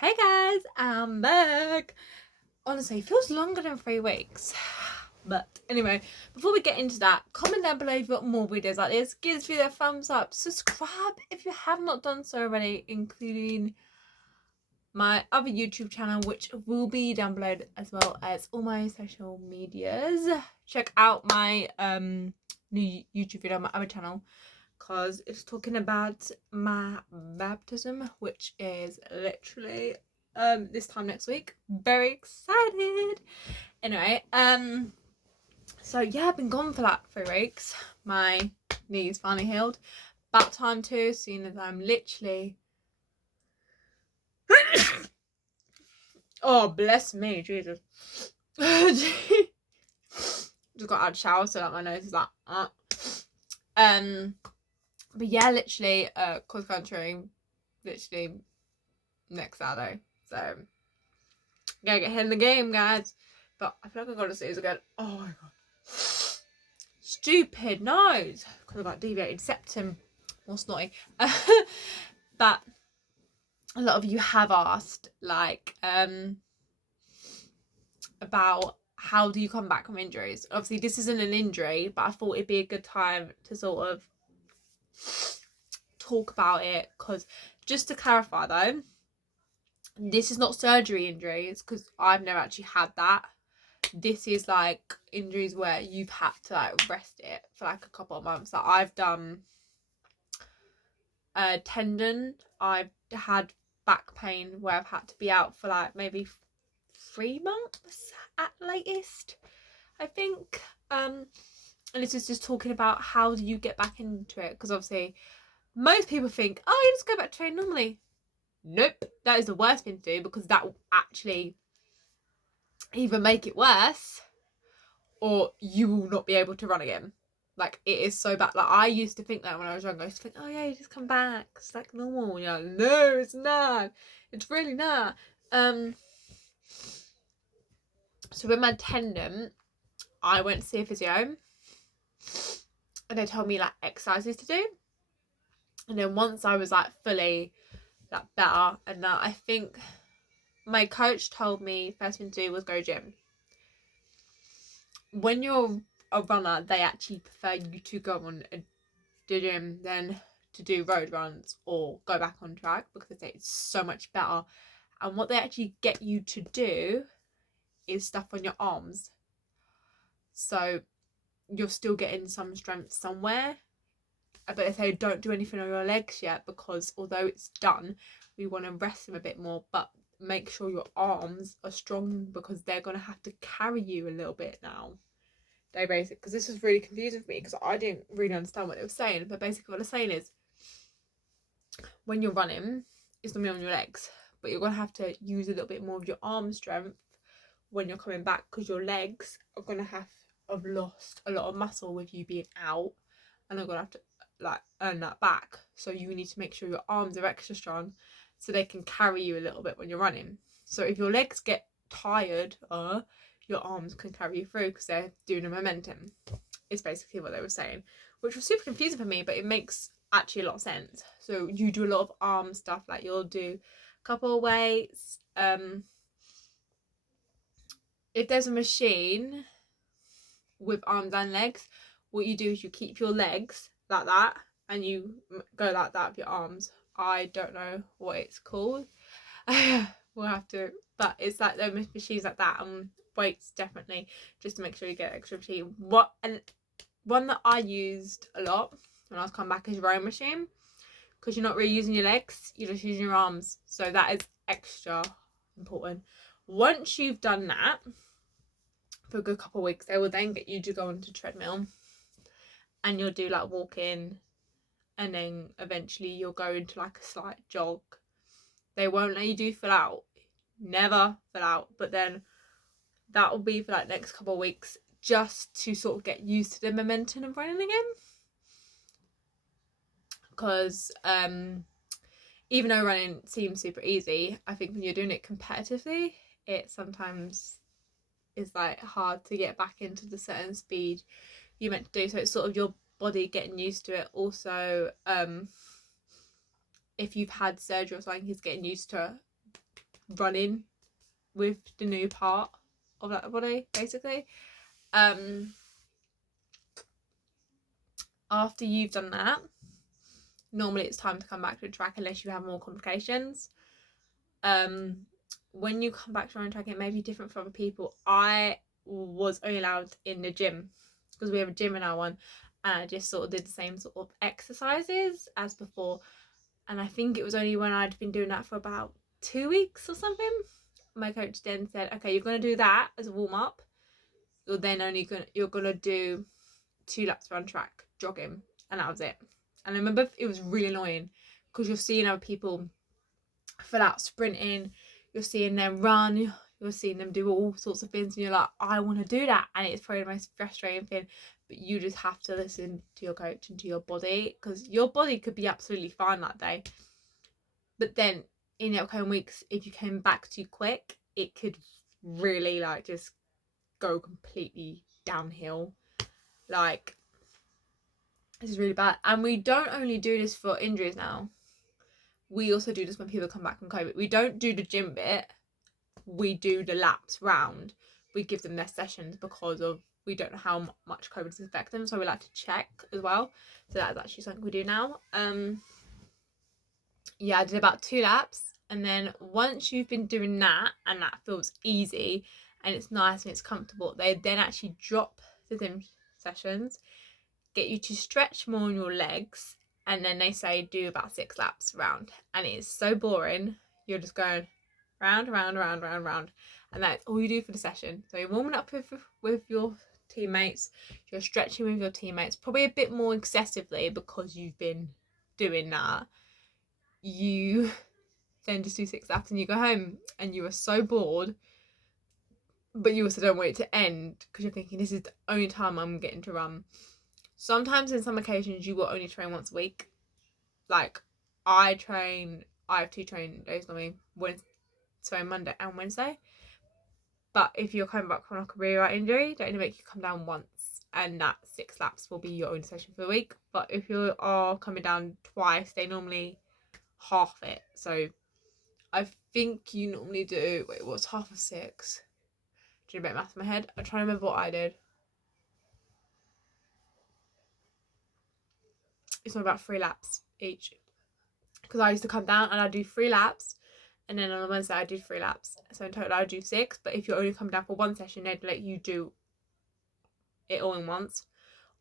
Hey guys, I'm back. Honestly, it feels longer than 3 weeks. But anyway, before we get into that, comment down below if you want more videos like this. Give this video a thumbs up. Subscribe if you have not done so already, including my other YouTube channel, which will be down below, as well as all my social medias. Check out my new YouTube video on my other channel, because it's talking about my baptism, which is literally this time next week. Very excited. Anyway, so yeah, I've been gone for like 3 weeks. My knees finally healed. About time too, seeing as I'm literally oh bless me, Jesus. Just got out of the shower, so like my nose is like but yeah, literally cross country literally next Saturday, so gotta get hit in the game, guys. But I feel like I gotta see this again. Oh my god, stupid nose, because I got deviated septum, more snotty. But a lot of you have asked like about how do you come back from injuries. Obviously this isn't an injury, but I thought it'd be a good time to sort of talk about it, because just to clarify though, this is not surgery injuries, because I've never actually had that. This is like injuries where you've had to like rest it for like a couple of months. Like I've done a tendon, I've had back pain where I've had to be out for like maybe 3 months at latest, I think. And this is just talking about how do you get back into it, because obviously most people think, oh, you just go back to train normally. Nope, that is the worst thing to do, because that will actually either make it worse or you will not be able to run again. Like, it is so bad. Like, I used to think that when I was younger. I used to think, oh yeah, you just come back, it's like normal. You know, no, it's not. It's really not. So with my tendon, I went to see a physio, and they told me like exercises to do. And then once I was like fully like better, and that, I think my coach told me first thing to do was go gym. When you're a runner, they actually prefer you to go on a gym than to do road runs or go back on track, because they say it's so much better. And what they actually get you to do is stuff on your arms, so you're still getting some strength somewhere. But they say don't do anything on your legs yet, because although it's done, we want to rest them a bit more, but make sure your arms are strong, because they're going to have to carry you a little bit now. They basically, because this was really confusing for me, because I didn't really understand what they were saying, but basically what they're saying is when you're running, it's normally on your legs, but you're going to have to use a little bit more of your arm strength when you're coming back, because your legs are going to have lost a lot of muscle with you being out, and they're going to have to like earn that back. So you need to make sure your arms are extra strong, so they can carry you a little bit when you're running. So if your legs get tired, your arms can carry you through, because they're doing a momentum. Is basically what they were saying, which was super confusing for me, but it makes actually a lot of sense. So you do a lot of arm stuff, like you'll do a couple of weights. If there's a machine with arms and legs, what you do is you keep your legs like that and you go like that with your arms. I don't know what it's called. We'll have to, but it's like those machines like that, and weights definitely, just to make sure you get extra machine. One that I used a lot when I was coming back is rowing machine, because you're not really using your legs, you're just using your arms, so that is extra important. Once you've done that for a good couple of weeks, they will then get you to go onto treadmill, and you'll do like walking, and then eventually you'll go into like a slight jog. They won't let you do full out, never full out, but then that will be for like next couple of weeks, just to sort of get used to the momentum of running again. Because even though running seems super easy, I think when you're doing it competitively, it sometimes is like hard to get back into the certain speed you meant to do. So it's sort of your body getting used to it. Also, if you've had surgery or something, he's getting used to running with the new part of that body, basically. After you've done that, normally it's time to come back to the track unless you have more complications. When you come back to running track, it may be different for other people. I was only allowed in the gym because we have a gym in our one, and I just sort of did the same sort of exercises as before. And I think it was only when I'd been doing that for about 2 weeks or something, my coach then said, okay, you're going to do that as a warm-up. You're going to do 2 laps around track, jogging, and that was it. And I remember it was really annoying because you're seeing other people fill out sprinting, you're seeing them run, you're seeing them do all sorts of things, and you're like, I want to do that. And it's probably the most frustrating thing, but you just have to listen to your coach and to your body, because your body could be absolutely fine that day, but then in the upcoming weeks, if you came back too quick, it could really like just go completely downhill. Like, this is really bad. And we don't only do this for injuries now, we also do this when people come back from COVID. We don't do the gym bit, we do the laps round. We give them their sessions because of we don't know how much COVID is affecting them, so we like to check as well. So that's actually something we do now. Yeah, I did about 2 laps, and then once you've been doing that and that feels easy and it's nice and it's comfortable, they then actually drop the gym sessions, get you to stretch more on your legs, and then they say do about 6 laps round, and it's so boring. You're just going round, and that's all you do for the session. So you're warming up with your teammates, you're stretching with your teammates, probably a bit more excessively because you've been doing that. You then just do 6 laps and you go home, and you are so bored, but you also don't want it to end because you're thinking this is the only time I'm getting to run. Sometimes in some occasions you will only train once a week. Like, I have 2 training days normally, Monday and Wednesday. But if you're coming back from like a rehab injury, they only make you come down once, and that 6 laps will be your only session for the week. But if you are coming down twice, they normally half it. So I think you normally do, what's half of 6? Do you know about math in my head? I'm trying to remember what I did. It's not about 3 laps each, because I used to come down and I'd do 3 laps, and then on a Wednesday I did 3 laps, so in total I would do 6. But if you only come down for one session, they'd let you do it all in once.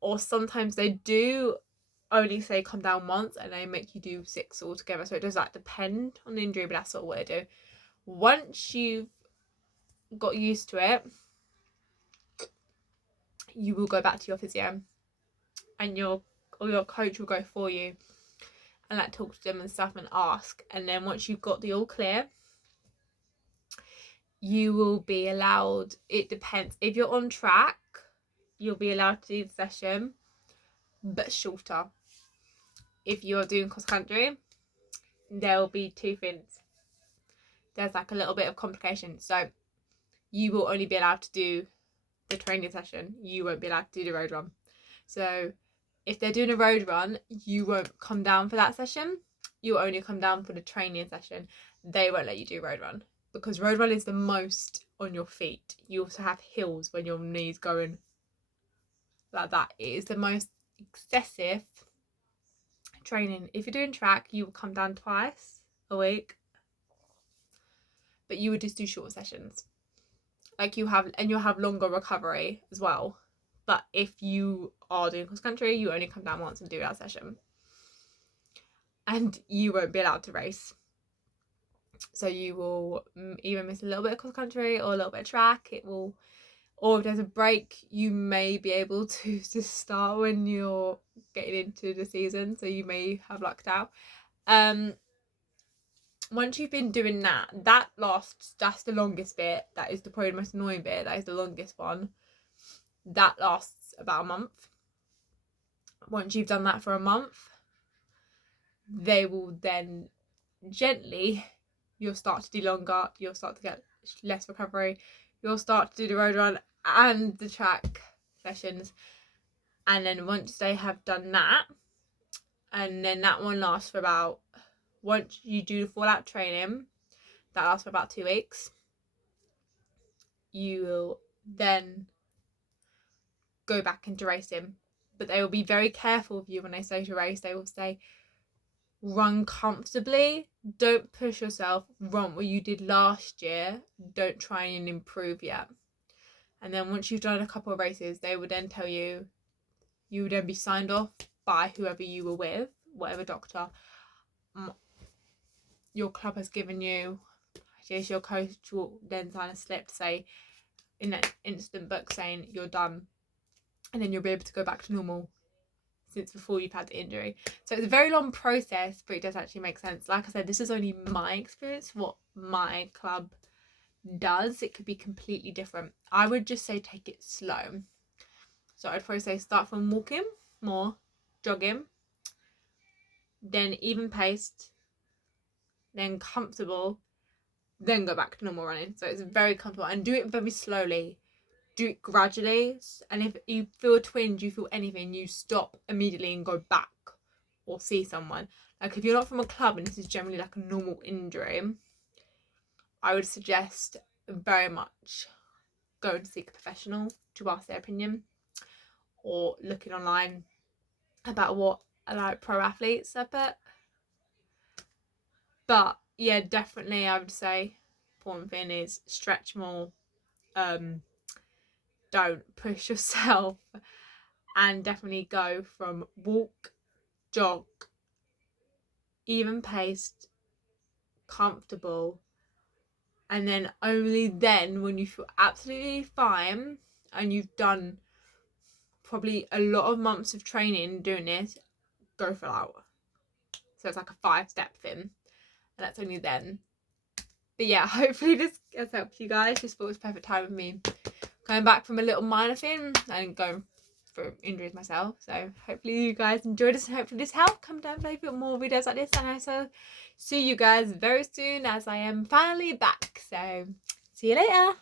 Or sometimes they do only say come down once and they make you do 6 altogether. So it does like depend on the injury, but that's sort of what I do. Once you've got used to it, you will go back to your physio, and your coach will go for you and like talk to them and stuff and ask. And then once you've got the all clear, you will be allowed, it depends, if you're on track, you'll be allowed to do the session, but shorter. If you're doing cross country, there will be 2 things. There's like a little bit of complication. So you will only be allowed to do the training session. You won't be allowed to do the road run. So if they're doing a road run, you won't come down for that session. You'll only come down for the training session. They won't let you do road run, because road run is the most on your feet. You also have hills when your knees going like that. It is the most excessive training. If you're doing track, you will come down twice a week, but you would just do short sessions. Like you'll have longer recovery as well. But if you are doing cross country, you only come down once and do that session, and you won't be allowed to race. So you will either miss a little bit of cross country or a little bit of track. Or if there's a break, you may be able to just start when you're getting into the season, so you may have lucked out. Once you've been doing that's the longest bit. That is probably the most annoying bit. That is the longest one. That lasts about a month. Once you've done that for a month, they will then gently, you'll start to do longer, you'll start to get less recovery, you'll start to do the road run and the track sessions. And then once they have done that, and then that one lasts for about, once you do the full out training, that lasts for about 2 weeks. You will then go back into racing, but they will be very careful with you when they say to race. They will say, run comfortably, don't push yourself, run what you did last year, don't try and improve yet. And then once you've done a couple of races, they would then tell you, you would then be signed off by whoever you were with, whatever doctor your club has given you. Yes, your coach will then sign a slip to say, in an instant book, saying you're done, and then you'll be able to go back to normal since before you've had the injury. So it's a very long process, but it does actually make sense. Like I said, this is only my experience, what my club does. It could be completely different. I would just say take it slow. So I'd probably say start from walking, more jogging, then even paced, then comfortable, then go back to normal running. So it's very comfortable, and do it very slowly. Do it gradually, and if you feel a twinge, you feel anything, you stop immediately and go back or see someone. Like if you're not from a club and this is generally like a normal injury, I would suggest very much go and seek a professional to ask their opinion, or looking online about what like pro athletes have put. But yeah, definitely I would say important thing is stretch more, don't push yourself, and definitely go from walk, jog, even paced, comfortable, and then only then, when you feel absolutely fine and you've done probably a lot of months of training doing this, go full out. So it's like a 5-step thing, and that's only then. But yeah, hopefully this has helped you guys. Just thought it was perfect time with me going back from a little minor thing and going for injuries myself. So hopefully you guys enjoyed this, and hopefully this helped. Come down below for more videos like this, and I shall see you guys very soon, as I am finally back. So see you later.